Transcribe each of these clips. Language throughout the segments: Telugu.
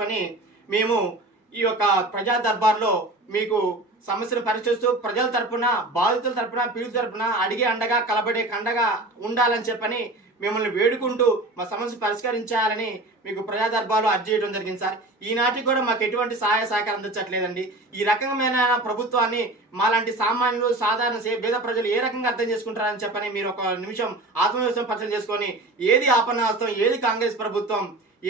పని మేము ఈ యొక్క ప్రజా దర్బార్లో మీకు సమస్యలు పరిశీలిస్తూ ప్రజల తరపున, బాధితుల తరపున, పీడితుల తరపున అడిగే అండగా, కలబడే కండగా ఉండాలని చెప్పని మిమ్మల్ని వేడుకుంటూ మా సమస్య పరిష్కరించాలని మీకు ప్రజా దర్బార్లో అర్జీ చేయడం జరిగింది సార్. ఈనాటికి కూడా మాకు ఎటువంటి సహాయ సహకారం అందించట్లేదండి. ఈ రకమైన ప్రభుత్వాన్ని మాలాంటి సామాన్యులు, సాధారణ పేద ప్రజలు ఏ రకంగా అర్థం చేసుకుంటారని చెప్పని మీరు ఒక నిమిషం ఆత్మవిశ్వాసం పరిచయం చేసుకొని, ఏది ఆపన్నాస్తం, ఏది కాంగ్రెస్ ప్రభుత్వం,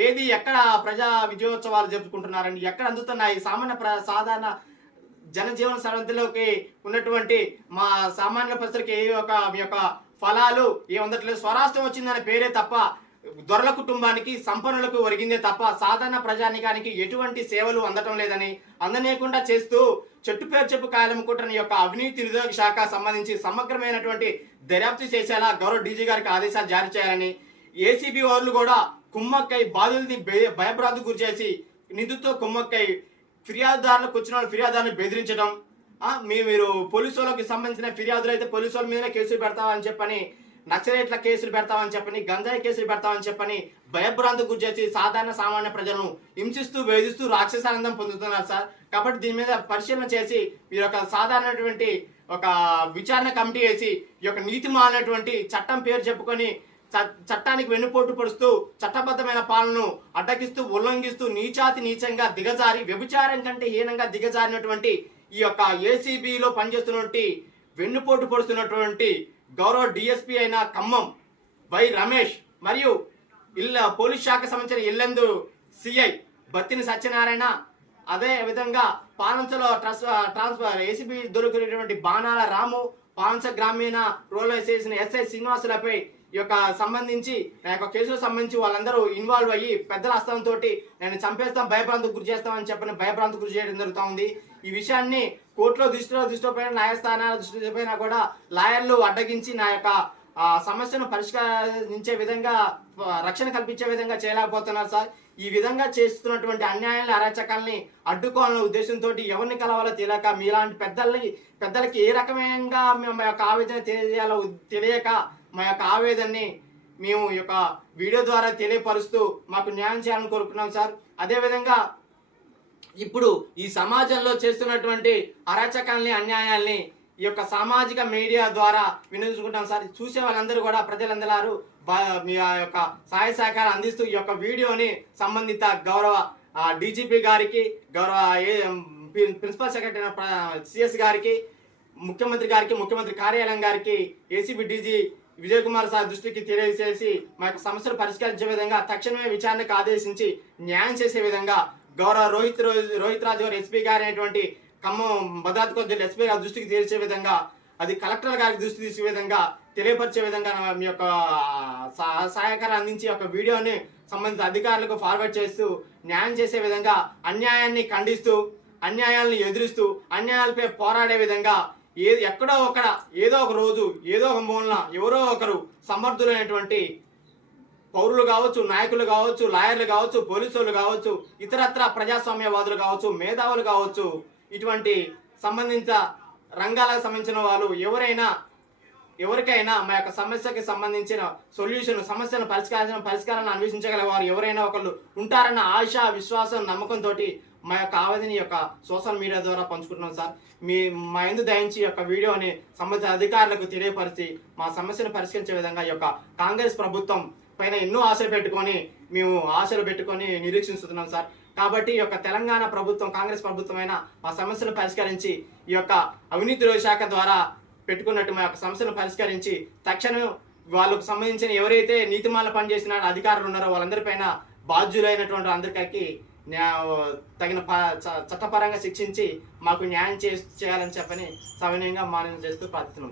ఏది ఎక్కడ ప్రజా విజయోత్సవాలు జరుపుకుంటున్నారండి, ఎక్కడ అందుతున్నాయి సాధారణ జనజీవన సరళిలోకి ఉన్నటువంటి మా సామాన్య ప్రజలకి మీ యొక్క ఫలాలు అందట్లేదు. స్వరాష్ట్రం వచ్చిందనే పేరే తప్ప దొరల కుటుంబానికి, సంపన్నులకు ఒరిగిందే తప్ప సాధారణ ప్రజానికానికి ఎటువంటి సేవలు అందటం లేదని, అందనీయకుండా చేస్తూ చెట్టు పేరు చెప్పు కాయలమ్ముకుంటున్న యొక్క అవినీతి నిరోధక శాఖ సంబంధించి సమగ్రమైనటువంటి దర్యాప్తు చేసేలా గౌరవ డీజీ గారికి ఆదేశాలు జారీ చేయాలని, ఏసీబీ వాళ్ళు కూడా కుమ్మక్కై బాధితుల్ని భయభ్రాంతికి గురి చేసి నిధుతో కుమ్మక్కై ఫిర్యాదుదారులకు వచ్చిన వాళ్ళు ఫిర్యాదుదారుని బెదిరించడం, మీరు పోలీసు వాళ్ళకి సంబంధించిన ఫిర్యాదులు అయితే పోలీసు వాళ్ళ మీదనే కేసులు పెడతామని చెప్పని, నక్సలైట్ల కేసులు పెడతామని చెప్పని, గంజాయి కేసులు పెడతామని చెప్పని భయభ్రాంతికి గురి చేసి సాధారణ సామాన్య ప్రజలను హింసిస్తూ, వేధిస్తూ రాక్షసానందం పొందుతున్నారు సార్. కాబట్టి దీని మీద పరిశీలన చేసి మీరు ఒక సాధారణటువంటి ఒక విచారణ కమిటీ వేసి ఈ యొక్క నీతి మాలినటువంటి చట్టం పేరు చెప్పుకొని చట్టానికి వెన్నుపోటు పొడుస్తూ చట్టబద్ధమైన పాలనను అడ్డగిస్తూ, ఉల్లంఘిస్తూ, నీచంగా దిగజారి, వ్యభిచారం కంటే హీనంగా దిగజారినటువంటి ఈ యొక్క ఏసీబీలో పనిచేస్తున్నటువంటి, వెన్నుపోటు పొడుస్తున్నటువంటి గౌరవ డిఎస్పీ అయిన ఖమ్మం వై రమేష్ మరియు పోలీస్ శాఖ సంబంధించిన ఇల్లందు సిఐ బత్తిని సత్యనారాయణ, అదే విధంగా పాలంచలో ట్రాన్స్ఫర్ ఏసీబీ దొరికినటువంటి బాణాల రాము, పాంచ గ్రామీణ రూరల్ ఎస్ఐ శ్రీనివాసులపై ఈ యొక్క సంబంధించి నా యొక్క కేసులకు సంబంధించి వాళ్ళందరూ ఇన్వాల్వ్ అయ్యి పెద్దల హస్తంతో నేను చంపేస్తాం, భయభ్రాంతికి గురి చేస్తామని చెప్పని భయభ్రాంతికి గురి చేయడం జరుగుతూ ఉంది. ఈ విషయాన్ని కోర్టులో దృష్టిలో పోయిన, న్యాయస్థానాల దృష్టిలో పోయినా కూడా లాయర్లు అడ్డగించి నా యొక్క సమస్యను పరిష్కరించే విధంగా, రక్షణ కల్పించే విధంగా చేయలేకపోతున్నారు సార్. ఈ విధంగా చేస్తున్నటువంటి అన్యాయాన్ని, అరాచకాలని అడ్డుకోవాలనే ఉద్దేశంతో ఎవరిని కలవాలో తెలియక, మీలాంటి పెద్దలకి ఏ రకమైన మా యొక్క ఆవేదన తెలియాలో తెలియక మా యొక్క ఆవేదనని మేము ఈ యొక్క వీడియో ద్వారా తెలియపరుస్తూ మాకు న్యాయం చేయాలని కోరుకున్నాం సార్. అదేవిధంగా ఇప్పుడు ఈ సమాజంలో చేస్తున్నటువంటి అరాచకాలని, అన్యాయాల్ని ఈ యొక్క సామాజిక మీడియా ద్వారా వినియోగించుకుంటాం సార్. చూసే వాళ్ళందరూ కూడా, ప్రజలందరూ మీ యొక్క సహాయ సహకారం అందిస్తూ ఈ యొక్క వీడియోని సంబంధిత గౌరవ డీజీపీ గారికి, గౌరవ ప్రిన్సిపల్ సెక్రటరీ సిఎస్ గారికి, ముఖ్యమంత్రి గారికి, ముఖ్యమంత్రి కార్యాలయం గారికి, ACB DG Vijay Kumar sir దృష్టికి తెలియజేసి మా యొక్క సమస్యలు పరిష్కరించే విధంగా తక్షణమే విచారణకు ఆదేశించి న్యాయం చేసే విధంగా గౌరవ రోహిత్ రాజు గారు ఎస్పీ గారు అనేటువంటి ఖమ్మం భద్రాద్రి కొద్ది ఎస్పీ గారి దృష్టికి తెలిసే విధంగా, అది కలెక్టర్ గారికి దృష్టి తీసే విధంగా, తెలియపరిచే విధంగా మీ యొక్క సహాయకారం అందించి యొక్క వీడియోని సంబంధిత అధికారులకు ఫార్వర్డ్ చేస్తూ న్యాయం చేసే విధంగా, అన్యాయాన్ని ఖండిస్తూ, అన్యాయాలను ఎదురిస్తూ, అన్యాయాలపై పోరాడే విధంగా ఎక్కడో ఏదో ఒక రోజు, ఏదో ఒక మూలన ఎవరో ఒకరు సమర్థులైనటువంటి పౌరులు కావచ్చు, నాయకులు కావచ్చు, లాయర్లు కావచ్చు, పోలీసులు కావచ్చు, ఇతరత్ర ప్రజాస్వామ్యవాదులు కావచ్చు, మేధావులు కావచ్చు, ఇటువంటి సంబంధిత రంగాలకు సంబంధించిన వాళ్ళు ఎవరికైనా మా యొక్క సమస్యకి సంబంధించిన సొల్యూషన్, సమస్యను పరిష్కారాన్ని అన్వేషించగల వారు ఎవరైనా ఒకళ్ళు ఉంటారన్న ఆశ, విశ్వాసం, నమ్మకంతో మా యొక్క ఆవేదన యొక్క సోషల్ మీడియా ద్వారా పంచుకుంటున్నాం సార్. మా ఎందు దయించి యొక్క వీడియోని సంబంధిత అధికారులకు తెలియపరిచి మా సమస్యను పరిష్కరించే విధంగా ఈ యొక్క కాంగ్రెస్ ప్రభుత్వం పైన ఎన్నో ఆశలు పెట్టుకొని నిరీక్షిస్తున్నాం సార్. కాబట్టి ఈ యొక్క తెలంగాణ ప్రభుత్వం, కాంగ్రెస్ ప్రభుత్వమైన మా సమస్యను పరిష్కరించి ఈ యొక్క అవినీతి శాఖ ద్వారా పెట్టుకున్నట్టు మా యొక్క సమస్యను పరిష్కరించి తక్షణం వాళ్ళకు సంబంధించిన ఎవరైతే నీతిమాల పనిచేసిన అధికారులు ఉన్నారో వాళ్ళందరిపైన బాధ్యులైనటువంటి అందరికీ తగిన చట్టపరంగా శిక్షించి మాకు న్యాయం చేయాలని చెప్పని సవినయంగా మాన్యం చేస్తూ ప్రార్థిస్తున్నాం.